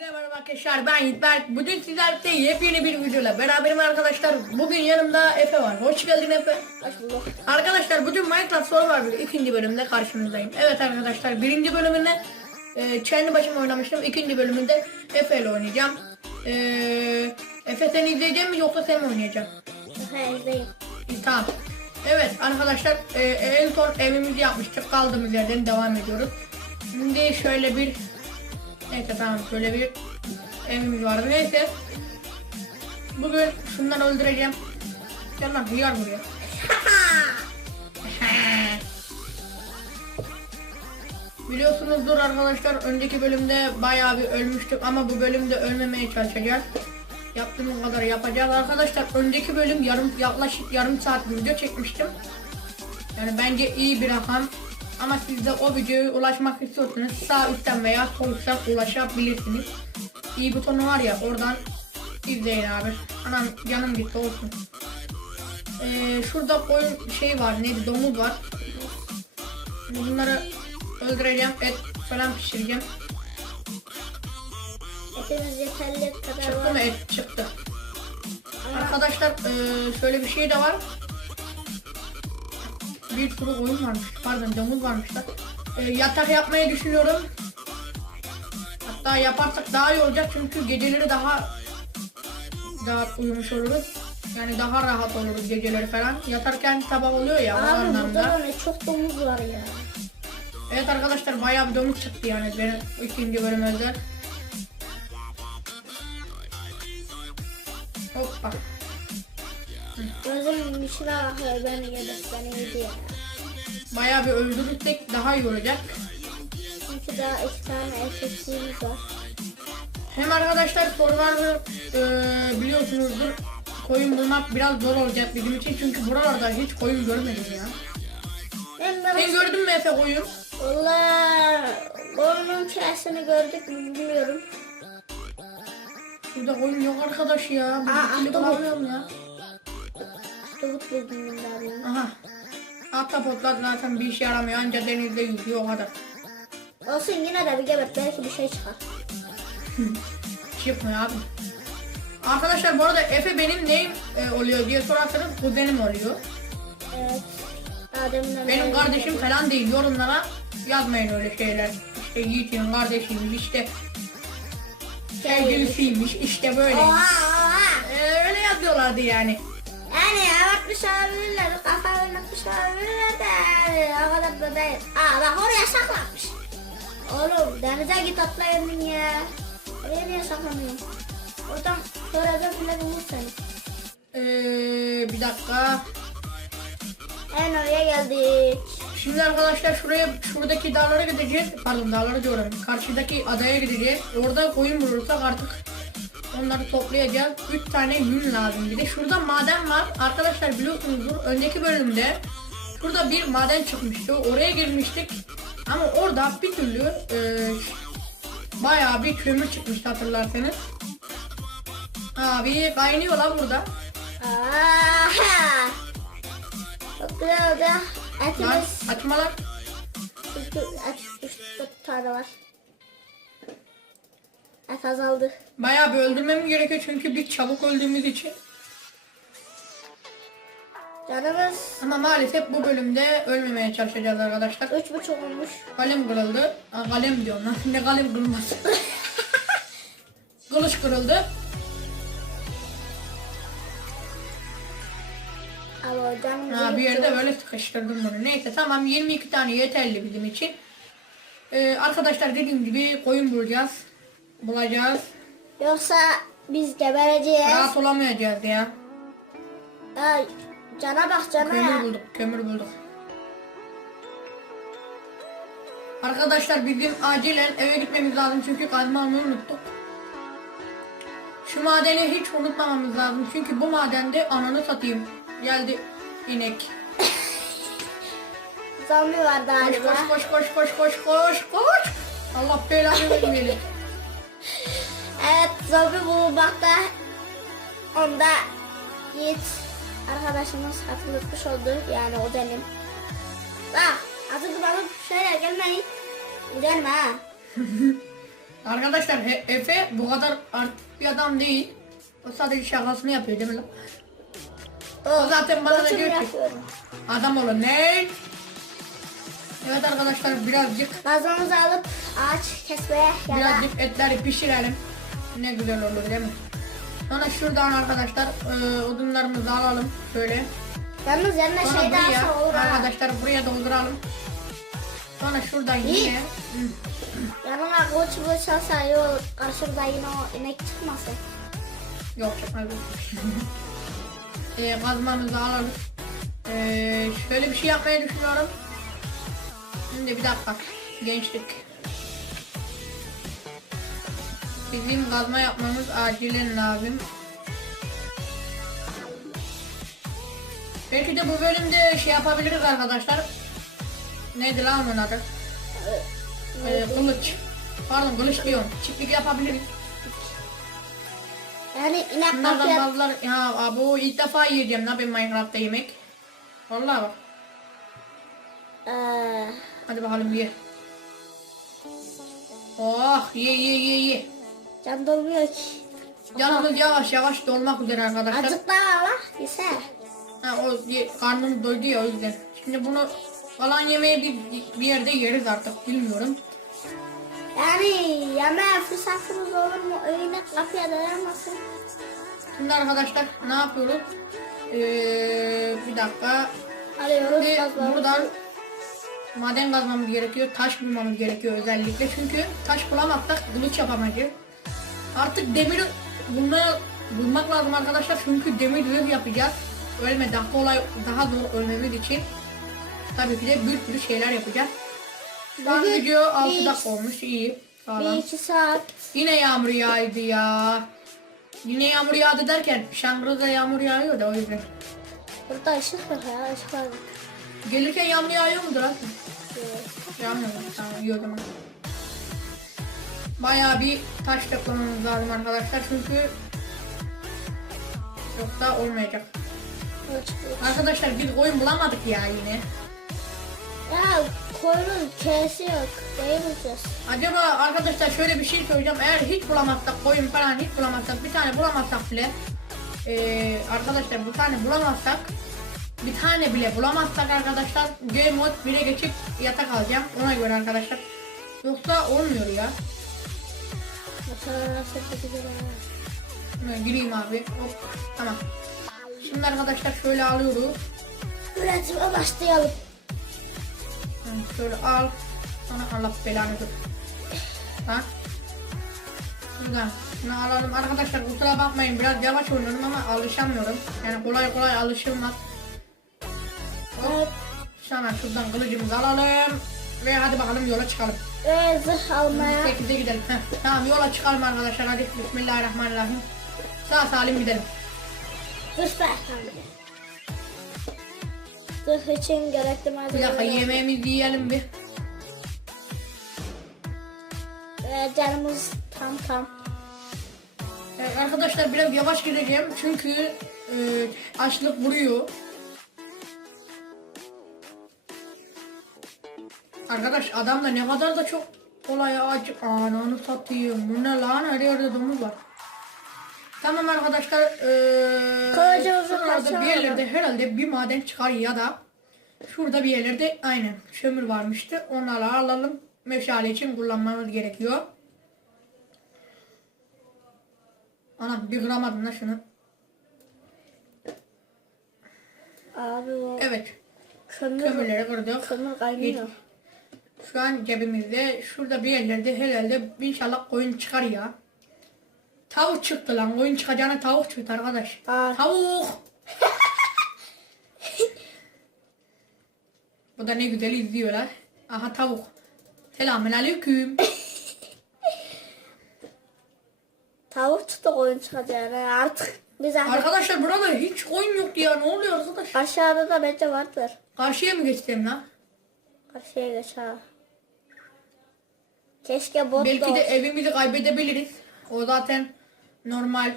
Herkese merhaba arkadaşlar ben Yiğit Berk. Bugün sizlerle yepyeni bir videoyla beraberim arkadaşlar. Bugün yanımda Efe var. Hoş geldin Efe. Hoş bulduk. Arkadaşlar bugün Minecraft Survivor ikinci bölümde karşınızdayım. Evet arkadaşlar birinci bölümünde e, kendi başıma oynamıştım. İkinci bölümünde Efe ile oynayacağım. E, Efe sen izleyecek mi yoksa sen mi oynayacaksın? Hayırdayım. İyi, Tamam. Evet arkadaşlar e, en son evimizi yapmıştık. Kaldığımız yerden devam ediyoruz. Şimdi şöyle bir Neyse tamam şöyle bir evimiz vardı. Neyse. Bugün şunları öldüreceğim. Gel lan hıyar buraya. Biliyorsunuzdur arkadaşlar önceki bölümde bayağı bir ölmüştük ama bu bölümde ölmemeye çalışacağız. Yaptığımız kadar yapacağız arkadaşlar. Önceki bölüm yarım yaklaşık yarım saat video çekmiştim. Yani bence iyi bir rakam. Ama siz de o videoya ulaşmak istiyorsanız sağ üstten veya sol üstten ulaşabilirsiniz. İyi butonu var ya oradan izleyin abi. Anam canım gitti olsun. Ee, şurada koyun şey var neydi domuz var. Bunları öldüreceğim et falan pişireceğim. Etimiz yeterli kadar Çıktı var. mı et çıktı. Arkadaşlar eee, şöyle bir şey de var. Bir sürü oyun varmış. Pardon domuz varmış da. Eee, yatak yapmayı düşünüyorum. Hatta yaparsak daha iyi olacak çünkü geceleri daha daha uyumuş oluruz. Yani daha rahat oluruz geceleri falan. Yatarken sabah oluyor ya Abi anlamda. burada da ne çok domuz var ya. Evet arkadaşlar bayağı bir domuz çıktı yani benim ikinci bölüm özel. Yedik beni yedi ya. Bayağı bir öldürürsek daha iyi olacak. Çünkü daha iki tane erkekliğimiz var. Hem arkadaşlar Survivor e, biliyorsunuzdur koyun bulmak biraz zor olacak bizim için çünkü buralarda hiç koyun görmedim ya. Ben Sen böyle gördün mü Efe koyun? Valla onun kesini gördük mü bilmiyorum. Burada koyun yok arkadaş ya. Bir Aa, ahtapot. ya. Tavuk buldum ben bunu. Aha. Ahtapotlar zaten bir işe yaramıyor anca denizde yüzüyor o kadar. Olsun yine de bir gebet belki bir şey çıkar. Çıkmıyor abi. Arkadaşlar bu arada Efe benim neyim e, oluyor diye sorarsanız kuzenim oluyor. Evet. Adem'le Benim kardeşim falan değil yorumlara yazmayın öyle şeyler. İşte Yiğit'in kardeşiymiş işte sevgilisiymiş işte böyle. Oha oha. Ee, öyle yazıyorlardı yani. Yani abartmış olabilirler, kafa oynatmış olabilirler de yani o kadar da değil. Aa bak oraya saklanmış. Oğlum denize git atla kendin ya. Oraya niye saklanıyorsun? Oradan sonradan bile bulur seni. Ee, bir dakika. En oraya geldik. Şimdi arkadaşlar şuraya şuradaki dağlara gideceğiz. Pardon dağlara diyorum. Karşıdaki adaya gideceğiz. Orada koyun bulursak artık onları toplayacağız. 3 tane yün lazım. Bir de şurada maden var. Arkadaşlar biliyorsunuzdur önceki bölümde şurada bir maden çıkmıştı. Oraya girmiştik. Ama orada bir türlü e, bayağı bir kömür çıkmıştı hatırlarsanız. Abi kaynıyor lan burada. Aha. Çok güzel oldu. Lan Etimiz. açma lan. Üç, üç, üç, dört tane var. Et azaldı. Bayağı bir öldürmemiz gerekiyor çünkü biz çabuk öldüğümüz için. Canımız Ama maalesef bu bölümde ölmemeye çalışacağız arkadaşlar. üç buçuk olmuş. Kalem kırıldı. Aa, kalem diyorum lan. Ne kalem kırılması. Kılıç kırıldı. Ama canımız Ha, bir yerde böyle sıkıştırdım bunu. Neyse tamam 22 tane yeterli bizim için. Ee, arkadaşlar dediğim gibi koyun bulacağız. Bulacağız. Yoksa biz gebereceğiz. Rahat olamayacağız ya. Ay, cana bak cana Kömür ya. bulduk, kömür bulduk. Arkadaşlar bizim acilen eve gitmemiz lazım çünkü kazma almayı unuttuk. Şu madeni hiç unutmamamız lazım çünkü bu madende ananı satayım. Geldi inek. Zombi var Koş galiba. koş koş koş koş koş koş koş. Allah belanı vermeyelim. Evet zombi bulmakta onda Yiğit arkadaşımız hatırlatmış oldu. Yani o benim. Bak hazır duranıp şöyle gelmeyin. Gelme ha. Arkadaşlar He- Efe bu kadar artık bir adam değil. O sadece şakasını yapıyor değil mi lan? O zaten bana da diyor ki adam olun ne? Evet arkadaşlar birazcık Gazımızı alıp ağaç kesmeye ya da birazcık etleri pişirelim. Ne güzel olur değil mi? Sonra şuradan arkadaşlar e, odunlarımızı alalım şöyle. yalnız yanına Sonra şey buraya daha olur ha. arkadaşlar buraya dolduralım. Sonra şuradan yine Hı, Yanına koç koç alsa iyi olur. Karşımda yine o inek çıkmasın. yok çıkmaz. e, kazmamızı alalım. E, şöyle bir şey yapmayı düşünüyorum. Şimdi bir dakika. Gençlik. Bizim kazma yapmamız acilen lazım. Belki de bu bölümde şey yapabiliriz arkadaşlar. Neydi lan onun adı? Ee, kılıç. Pardon kılıç diyorum. Çiftlik yapabiliriz. Yani inek Bunlardan kapıya bazıları... Ya bu ilk defa yiyeceğim lan ben Minecraft'ta yemek. Vallahi bak. Eee, Hadi bakalım ye. Oh ye ye ye ye. can dolmuyor ki. Canımız yavaş yavaş dolmak üzere arkadaşlar. Azıcık daha var. Ise. Ha, o ye, karnım doydu ya o yüzden. Şimdi bunu falan yemeği bir, bir yerde yeriz artık bilmiyorum. Yani yeme fırsatımız olur mu? Öyle kapıya dayanmasın. Şimdi arkadaşlar ne yapıyoruz? Ee, bir dakika. Arıyoruz Şimdi buradan maden kazmamız gerekiyor. Taş bulmamız gerekiyor özellikle. Çünkü taş bulamazsak kılıç yapamayacağız. Artık demir bulma, bulmak lazım arkadaşlar. Çünkü demir zırh yapacağız. Ölme daha kolay, daha zor ölmemiz için. Tabii ki de bir sürü şeyler yapacağız. Şu an video 6 bir- dakika olmuş. iyi. Bir Sağlam. iki saat. Yine yağmur yağdı ya. Yine yağmur yağdı derken Şangırı'da yağmur yağıyor da o yüzden. Burada ışık var ya ışık var. Gelirken yağmur yağıyor mudur lan? Ee, Yağmıyor? Tamam iyi o zaman. Bayağı bir taş toplamamız lazım arkadaşlar çünkü yoksa olmayacak. kılıç. Arkadaşlar biz oyun bulamadık ya yine. Ya koyunun kesi yok. Değil bulacağız. Acaba arkadaşlar şöyle bir şey söyleyeceğim. Eğer hiç bulamazsak koyun falan hiç bulamazsak bir tane bulamazsak bile eee, arkadaşlar bir tane bulamazsak bir tane bile bulamazsak arkadaşlar game mode 1'e geçip yatak alacağım. Ona göre arkadaşlar. Yoksa olmuyor ya. Hemen gireyim abi. Hop. Tamam. Şimdi arkadaşlar şöyle alıyoruz. Üretime başlayalım. Hı, Şöyle al. Sonra Allah belanı dur. Ha? Şuradan. Şunu alalım. Arkadaşlar kusura bakmayın biraz yavaş oynuyorum ama alışamıyorum. Yani kolay kolay alışılmaz. Evet. Sonra şuradan kılıcımızı alalım. Ve hadi bakalım yola çıkalım. Ve zırh almaya. 8'e gidelim. Heh. Tamam yola çıkalım arkadaşlar. Hadi Bismillahirrahmanirrahim. Sağ salim gidelim. Zırh ver. Zırh için gerekli Bir dakika yemeğimizi yiyelim bir. Ve canımız tam tam. Evet, arkadaşlar biraz yavaş gideceğim çünkü e, açlık vuruyor. Arkadaş adam da ne kadar da çok kolay aç ananı satayım. Bu ne lan her yerde domuz var. Tamam arkadaşlar Kılıcımızı şurada bir yerlerde herhalde bir maden çıkar ya da şurada bir yerlerde aynen kömür varmıştı. Onları alalım. Meşale için kullanmamız gerekiyor. Anam bir kıramadım lan şunu. Abi o Evet. kömür, Kömürleri kırdık. kömür kaynıyor. Şu an cebimizde şurada bir yerlerde herhalde inşallah koyun çıkar ya. Tavuk çıktı lan. Koyun çıkacağına tavuk çıktı arkadaş. Aa. Tavuk. Bu da ne güzel izliyorlar. Aha tavuk. Selamün aleyküm. Tavuk tuttu koyun çıkacağını artık. Biz artık Arkadaşlar burada hiç koyun yok ya. Ne oluyor arkadaş? aşağıda da bence vardır. Karşıya mı geçsem lan? Karşıya geç ha. Keşke bot da Belki de olsa. evimizi kaybedebiliriz. O zaten normal.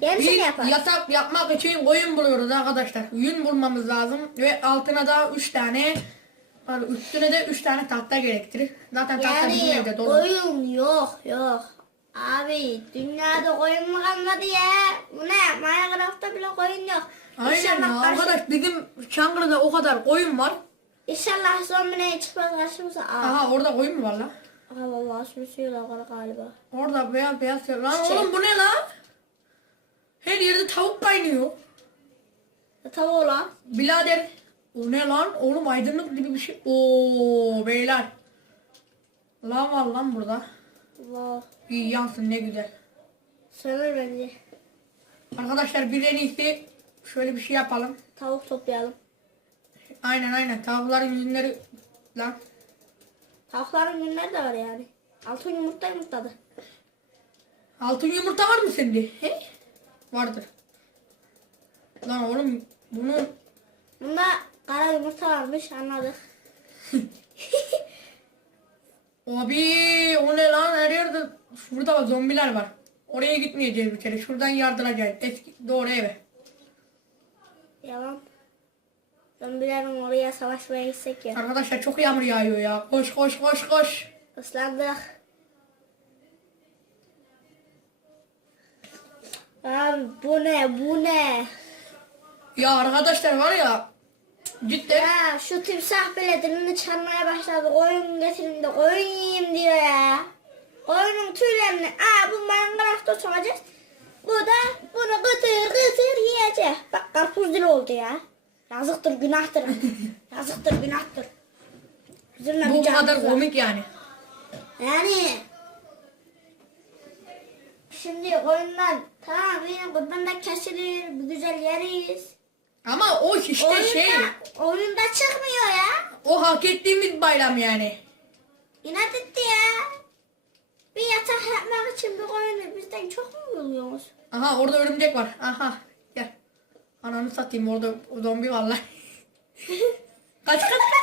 Yenisini yapar. yatak yapmak için koyun buluyoruz arkadaşlar. Yün bulmamız lazım ve altına da 3 tane Var, üstüne de 3 tane tahta gerektirir. Zaten tahta bizim Yani evde dolu. koyun yok yok. Abi dünyada koyun mu kalmadı ya? Bu ne? Minecraft'ta bile koyun yok. Aynen İnşallah ya karşı- arkadaş bizim Çankırı'da o kadar koyun var. İnşallah zombi ne çıkmaz karşımıza. Aa, Aha orada koyun mu var lan? Aa vallahi sürüsüyorlar var galiba. Orada beyaz beyaz. Lan Şey- oğlum bu ne lan? Her yerde tavuk kaynıyor. E, tavuğu lan. Bilader o ne lan? Oğlum aydınlık gibi bir şey. Oo beyler. Lan var lan burada. Allah. İyi yansın ne güzel. Söner bence. Arkadaşlar bir en iyisi şöyle bir şey yapalım. Tavuk toplayalım. Aynen aynen tavukların yüzleri lan. Tavukların günleri de var yani. Altın yumurta yumurtladı. Altın yumurta var mı sende? He? Vardır. Lan oğlum bunu Bunda kara yumurta varmış anladık. Abi o ne lan her yerde şurada bak zombiler var. Oraya gitmeyeceğiz bir kere. Şuradan yardıracağız. Eski doğru eve. Yalan. Zombilerin oraya savaşmaya gitsek ya. Arkadaşlar çok yağmur yağıyor ya. Koş koş koş koş. Islandık. Abi bu ne bu ne? Ya arkadaşlar var ya cidden Ya şu timsah bile dilini çalmaya başladı. Koyun getirin de koyun yiyeyim diyor ya. Koyunun tüylerini aa bu Minecraft'ta sokacağız. Bu da bunu kıtır kıtır yiyecek. Bak karpuz dili oldu ya. Yazıktır günahtır. Yazıktır günahtır. Üzülme bu kadar komik yani. Yani şimdi koyundan tamam yine kurban da kesilir, bir güzel yeriz. Ama o işte oyunda, şey oyunda çıkmıyor ya. o hak ettiğimiz bayram yani. İnat etti ya. Bir yatak yapmak için bir koyunu bizden çok mu buluyorsunuz? Aha orada örümcek var. Aha. Ananı satayım orada zombi var lan. kaç kaç kaç.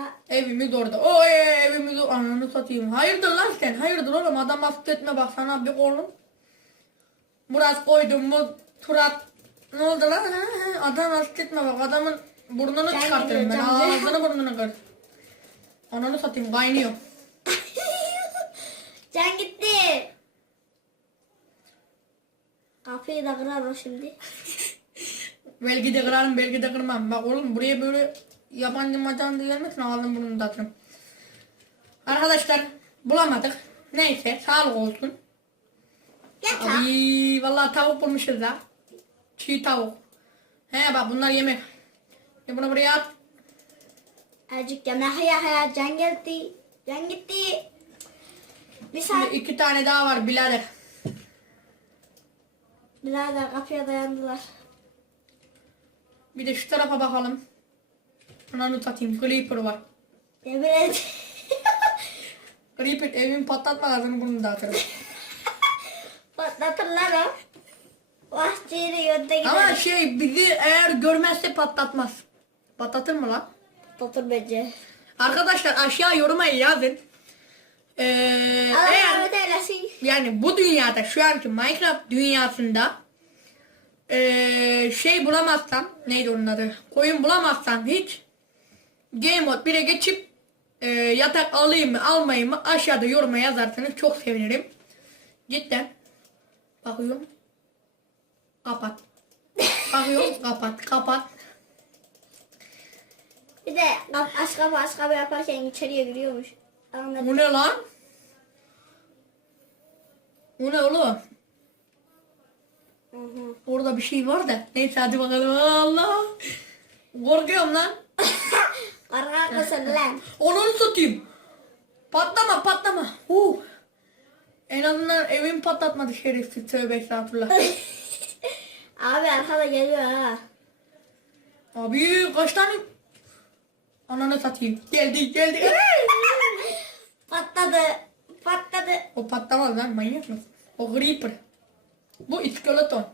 Evimiz orada. O e, evimiz o. Ananı satayım. Hayırdır lan sen? Hayırdır oğlum? Adam hasta etme bak sana bir oğlum. Murat koydum mu? Turat. Ne oldu lan? Adam hasta etme bak. Adamın burnunu Sen çıkartırım ben. Ağzını burnunu kır. Ananı satayım kaynıyor. Can gitti. Kapıyı da kırar o şimdi. Belki de kırarım belki de kırmam. Bak oğlum buraya böyle yabancı macan da gelmesin ağzını burnunu da atırım. Arkadaşlar bulamadık. Neyse sağlık olsun. Yatak. Abi vallahi tavuk bulmuşuz da. Çiğ tavuk. He bak bunlar yemek. Şimdi bunu buraya at. Azıcık yemek ya ya can gitti. Can gitti. Bir saat Şimdi iki tane daha var birader. Birader kapıya dayandılar. Bir de şu tarafa bakalım. Ananı satayım. Creeper var. Demir et. Creeper evimi patlatma ağzını burnunu dağıtırım. Patlatırlar o. Vahşi'yi yönde gider. Ama şey bizi eğer görmezse patlatmaz. Patlatır mı lan? Patlatır bence. Arkadaşlar aşağı yoruma yazın. Ee, Allah eğer yani bu dünyada şu anki Minecraft dünyasında eee, şey bulamazsam neydi onun adı koyun bulamazsam hiç Game Mode 1'e geçip eee, yatak alayım mı almayayım mı aşağıda yoruma yazarsanız çok sevinirim. Cidden. Bakıyorum. Kapat. Bakıyorum kapat kapat. Bir de aç kapı aç kapı yaparken içeriye giriyormuş. Anladım. Bu ne lan? Bu ne oğlum? Hı hı. Orada bir şey var da. Neyse hadi bakalım. Allah. Korkuyorum lan. Karga mısın lan? Onu satayım. Patlama patlama. Uh. En azından evimi patlatmadı şerefsiz. Tövbe estağfurullah. Abi arkada geliyor ha. Abi kaç tane? Ananı satayım. Geldi geldi. Patladı. Patladı. o patlamaz lan manyak mısın? O creeper. Bu iskeleton.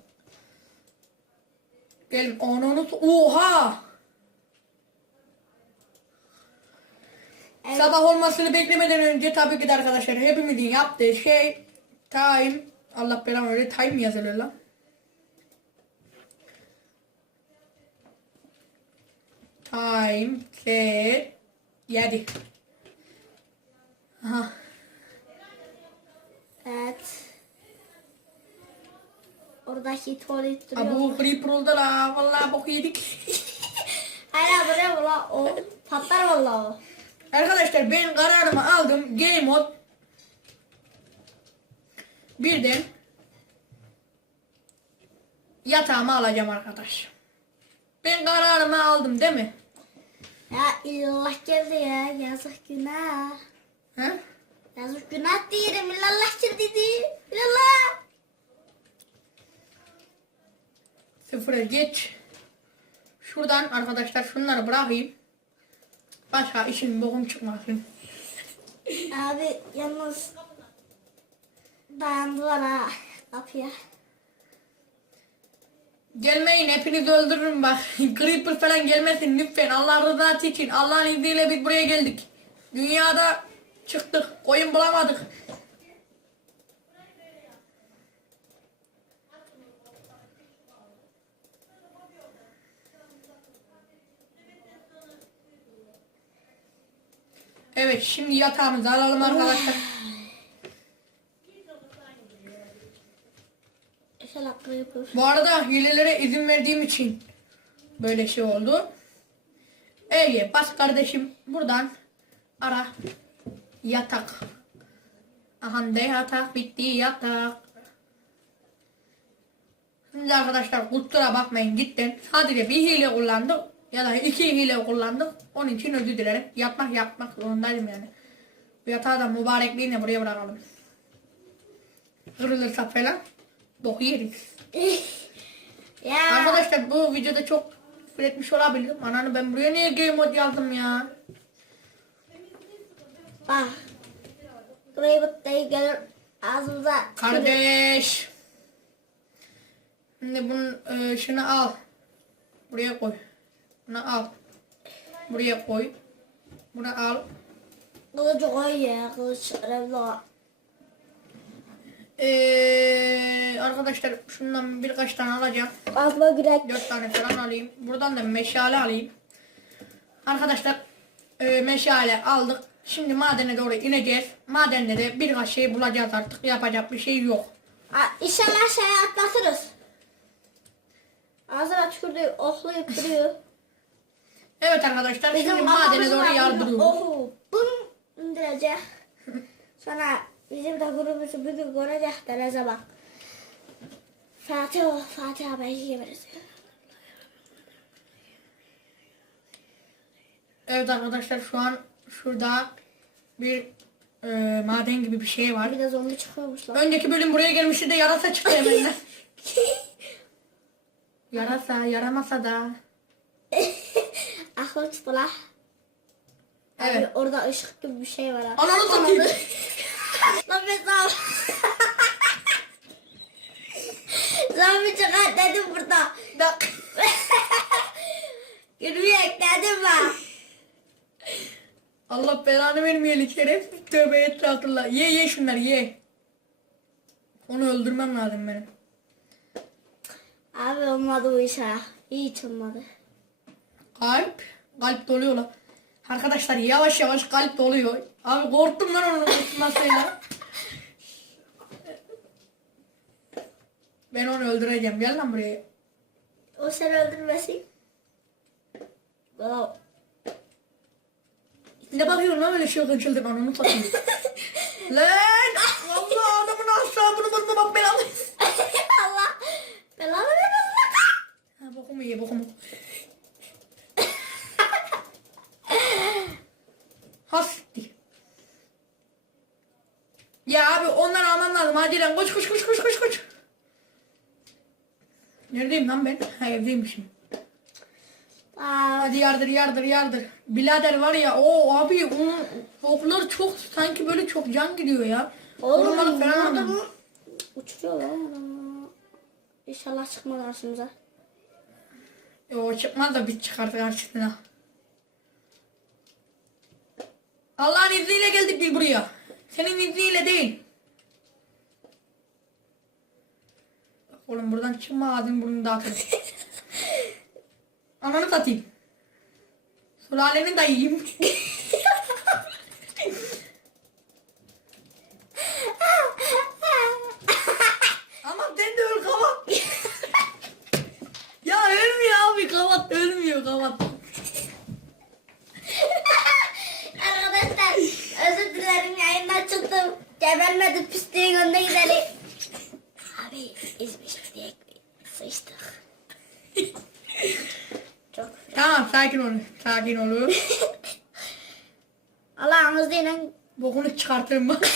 Gel s- Oha. Evet. Sabah olmasını beklemeden önce tabii ki de arkadaşlar hepimizin yaptığı şey time Allah belanı öyle time yazılır lan. time set 7. Aha. Evet. Oradaki tuvalet duruyor. bu creeper oldu la. Vallahi bok yedik. Hayır buraya valla o patlar valla o. Arkadaşlar ben kararımı aldım. Game mode. Birden yatağımı alacağım arkadaş. Ben kararımı aldım değil mi? Ya illallah geldi ya yazık günah. He? Yazık günah diyelim illallah girdi. İllallah. Sıfıra geç. Şuradan arkadaşlar şunları bırakayım. Başka işin bokum çıkmasın. Abi yalnız dayandılar ha kapıya. Gelmeyin hepinizi öldürürüm bak. Creeper falan gelmesin lütfen. Allah rızası için. Allah'ın izniyle biz buraya geldik. Dünyada çıktık. Koyun bulamadık. Evet şimdi yatağımızı alalım arkadaşlar. Bu arada hilelere izin verdiğim için böyle şey oldu. Ege bas kardeşim buradan ara yatak. Aha de yatak bitti yatak. Şimdi arkadaşlar kusura bakmayın cidden sadece bir hile kullandık ya da iki hile kullandık. Onun için özür dilerim. Yapmak yapmak zorundaydım yani. Bu yatağı da mübarekliğine buraya bırakalım. Kırılırsa falan bok yeriz. ya Arkadaşlar bu videoda çok küfür etmiş olabilirim. Ananı ben buraya niye game mode yazdım ya? Bak. Creeper dayı gelir ağzımıza. Kardeş. Şimdi bunun e, şunu al. Buraya koy. Bunu al. Buraya koy. Bunu al. Kılıcı koy ya kılıç önemli o. Ee, arkadaşlar şundan birkaç tane alacağım. Aklıma gürek. Dört tane falan alayım. Buradan da meşale alayım. Arkadaşlar e, meşale aldık. Şimdi madene doğru ineceğiz. Madende de birkaç şey bulacağız artık. Yapacak bir şey yok. Ha, İnşallah şey atlatırız. Ağzına tükürdü, ohlayıp duruyor. Evet arkadaşlar şimdi madene doğru yardırıyoruz. Ohu, bum indirecek. Sonra bizim de grubumuzu bir gün görecek de ne zaman. Fatih o, Fatih abi yiyebiliriz. Evet arkadaşlar şu an şurada bir e, maden gibi bir şey var. Bir de zombi çıkıyormuş lan. Önceki bölüm buraya gelmişti de yarasa çıktı hemen. yarasa yaramasa da. Akıl çıktı la. Evet. Abi orada ışık gibi bir şey var ha. Ananı satayım. Lan ben zombi. zombi çıkar dedim burada. Bak. Gülmeyek dedim ben. Allah belanı vermeyelim şerefsiz. Tövbe estağfurullah. Ye ye şunları ye. Onu öldürmem lazım benim. Abi olmadı bu iş ha. Hiç olmadı. Kalp. Kalp doluyor lan. Arkadaşlar yavaş yavaş kalp doluyor. Abi korktum lan onun ısınmasıyla. Ben onu öldüreceğim. Gel lan buraya. O seni öldürmesin. O Ne bakıyorsun lan öyle şey çıldırın onu satayım. lan! Allah adamın asabını bozma bak belalı. Allah. Belanı vermesin. Ha bokumu ye bokumu. Hasti. Ya abi onları almam lazım acilen koş koş koş koş koş koş. Neredeyim lan ben? Ha evdeymişim. Hadi yardır yardır yardır. Birader var ya o abi onun oklar çok sanki böyle çok can gidiyor ya. Oğlum Vurmalı falan burada adam. mı? Uçuruyor lan adamı. İnşallah çıkmaz karşımıza. E, o çıkmaz da biz çıkardık karşısına. Allah'ın izniyle geldik biz buraya. Senin izniyle değil. Oğlum buradan çıkma ağzını burnunu dağıtırım. Ananı satayım. Sülaleni dayıyım. Ama sen de öl kavat. ya ölmüyor abi kavat ölmüyor kavat. Arkadaşlar özür dilerim yayından çıktım. Gebermedim pisliğin önüne gidelim. Abi İzmir diye sıçtık. Çok Tamam sakin olun sakin olun. Allah'ın izniyle Bokunu çıkartırım bak.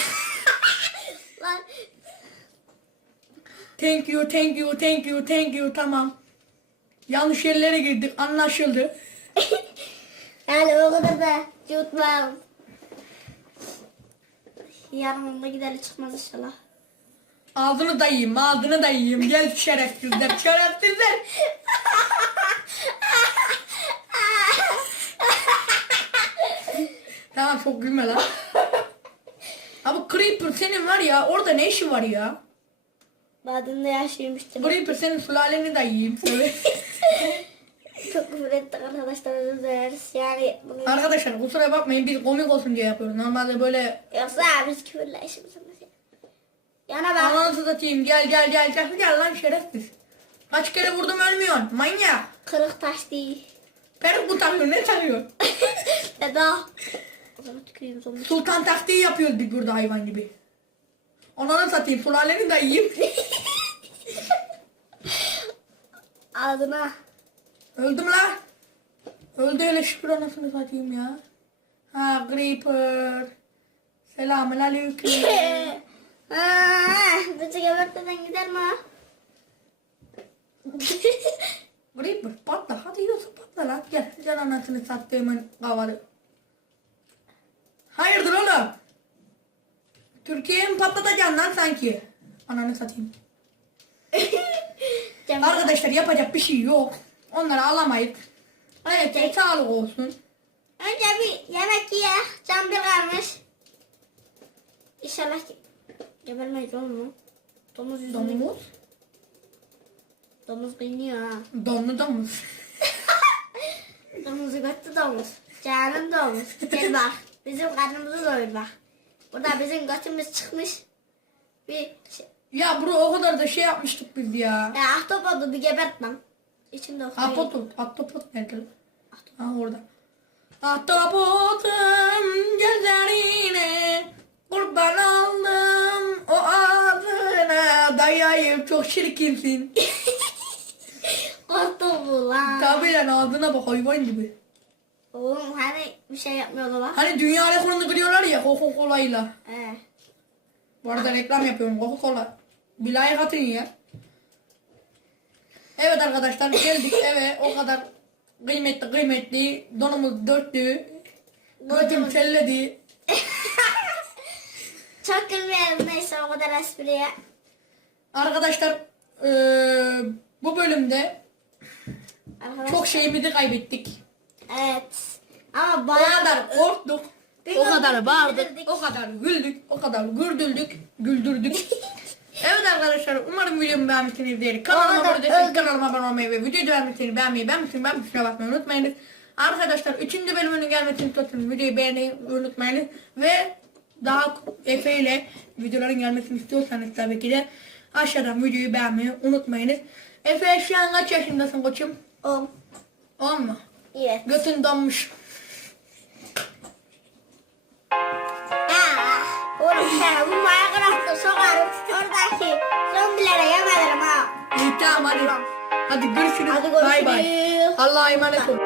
lan Thank you, thank you, thank you, thank you. Tamam. Yanlış yerlere girdik. Anlaşıldı. yani o kadar da yutmayalım. Yarın da gidelim çıkmaz inşallah. Ağzını da yiyeyim, ağzını da yiyeyim. Gel şerefsizler, şerefsizler. Tamam çok gülme lan. Abi Creeper senin var ya orada ne işi var ya? Bademde yaşıyormuştum. Creeper senin sülaleni de yiyeyim. Söyle. Çok küfür ettik arkadaşlar özür dileriz. Yani bunu Arkadaşlar kusura bakmayın biz komik olsun diye yapıyoruz. Normalde böyle yoksa biz küfürle işimiz olmaz. Yana bak. Ananı satayım gel gel gel gel gel lan şerefsiz. Kaç kere vurdum ölmüyorsun manyak. Kırık taş değil. Peruk mu takıyorsun ne takıyorsun? Eda. Tüküreyim zombi. Sultan taktiği yapıyoruz biz burada hayvan gibi. Ananı satayım sulaleni de yiyeyim. Ağzına. Öldüm lan. Öldü hele şükür anasını satayım ya. Ha Creeper. Selamun aleyküm. Bizi gebertmeden gider mi? ha? Creeper patla hadi yiyorsun patla lan. Gel gel anasını sattığımın kavalı. Hayırdır oğlum? Türkiye'yi mi patlatacaksın lan sanki? Ananı satayım. Arkadaşlar yapacak bir şey yok. Onları alamayız. Evet sağlık olsun. Önce bir yemek ye. Can bir kalmış. İnşallah. Gebermeyiz oğlum mu? Domuz yüzünden. Domuz. Domuz biliniyor ha. Donlu domuz. Domuzu göttü domuz. Canım domuz. Gel bak. Bizim karnımızı doyur bak. Burada bizim götümüz çıkmış. Bir şey. Ya bro o kadar da şey yapmıştık biz ya. Ya ahtapotu bir gebertmem. İçimde okuyor. Ahtapot. Ahtapot nerede? Ha orada. Ahtapotun gözlerine kurban aldım o ağzına dayayı çok şirkinsin. Korktum bu lan. Tabi lan ağzına bak hayvan gibi. Oğlum hani bir şey yapmıyordu lan. Hani dünya rekorunu kırıyorlar ya Coca Cola'yla. Ee, Bu arada reklam yapıyorum Coca Cola. Bir like atın ya. Evet arkadaşlar geldik eve o kadar kıymetli kıymetli donumuz dörttü. Götüm selledi. çok gülmeyelim neyse o kadar espriye. Arkadaşlar eee, bu bölümde Arkadaş. çok şeyimizi kaybettik. Evet. Ama O bayağı kadar korktuk. O kadar bağırdık. O kadar güldük. O kadar güldürdük. Güldürdük. evet arkadaşlar umarım videomu beğenmişsinizdir. Kanalıma abone değilseniz kanalıma abone olmayı ve videoyu beğenmişsiniz beğenmeyi beğenmişsiniz beğenmişsiniz bakmayı unutmayınız. Arkadaşlar 3. bölümünün gelmesini tutun. Videoyu beğenmeyi unutmayınız. Ve daha Efe ile videoların gelmesini istiyorsanız tabii ki de aşağıdan videoyu beğenmeyi unutmayınız. Efe şu an kaç yaşındasın koçum? Oğlum. 10 mu? Evet. Götün donmuş. Oğlum sen bu Minecraft'ı sokarım. Oradaki zombilere yem ederim ha. İyi tamam hadi. Hadi görüşürüz. Hadi Bay bay. görüşürüz. Allah'a emanet olun.